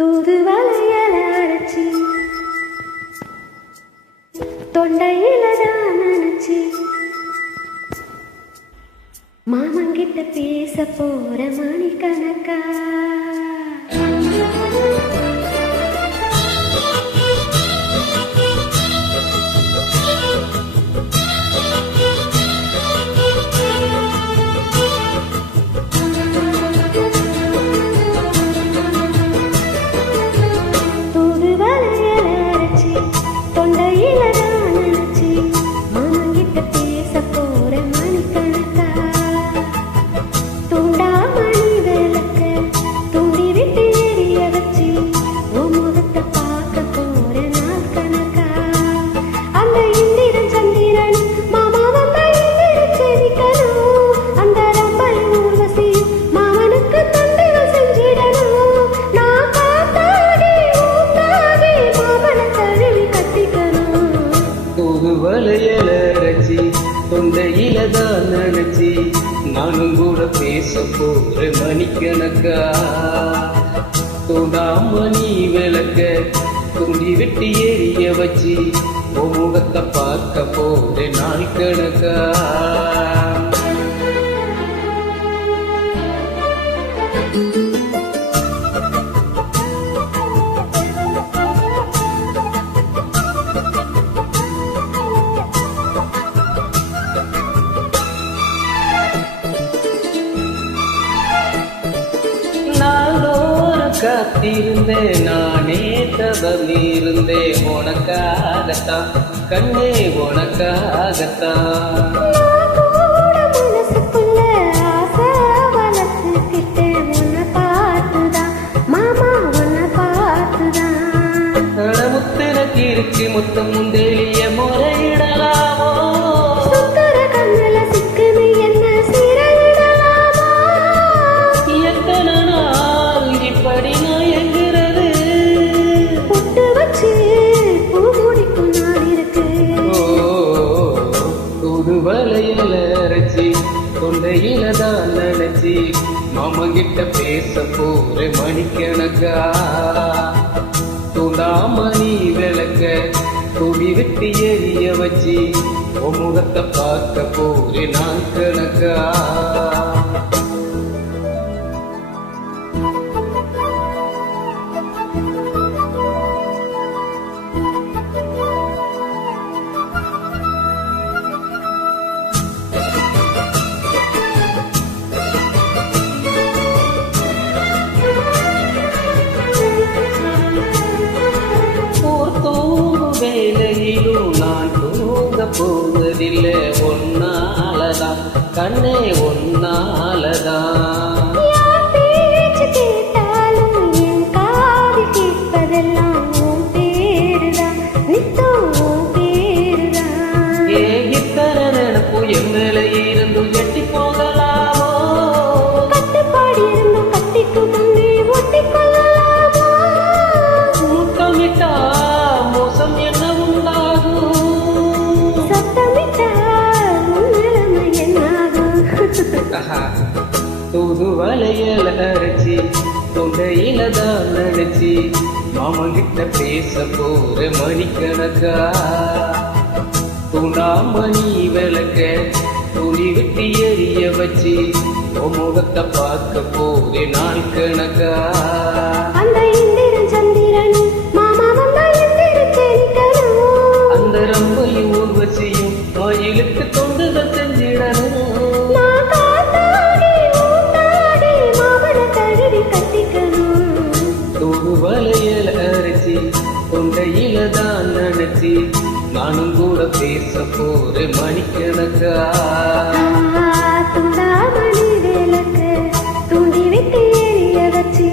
தூது வலையல அரைச்சி தொண்டையில தான் நினைச்சி மாமங்கிட்ட பேச போற மணிக்கணக்கா தொண்டையில தான் நினைச்சி நானும் கூட பேச போற மணிக்கணக்கா. தூண்டாம நீ விளக்க துண்டி விட்டு ஏறிய வச்சு உன் முகத்தை பார்க்க போற நாள் கணக்கா. காத்திருந்தேன் நானே தவம் இருந்தேன். உனக்காகத்தான் கண்ணே உனக்காகத்தான். கூட மனசுக்குள்ள ஆசை வளர்த்துக்கிட்டேன் தான் நினைச்சி கிட்ட பேச போற மணிக்கணக்கா? தூண்டாமணி விளக்க துணி விட்டு எரிய வச்சு உன் முகத்தை பார்க்க போற நான் கணக்கா? போவதில்லை ஒன்னாலதான் கண்ணே ஒன்னாலதான் தொண்டையில தான் நினைச்சி மாமங்கிட்ட பேச போற மணிக்கணக்கா? தூண்டாமணி விளக்க துணி விட்டு எரிய வச்சு முகத்தை பார்க்க போற நாள் கணக்கா? அந்த ரம்பையும் ஊர்வசியும் கோயிலுக்கு நானும் கூட பேச போற மணிக்கணக்கா துண்டாமணி வேலக்கு துண்டி விட்டு எரிய வச்சு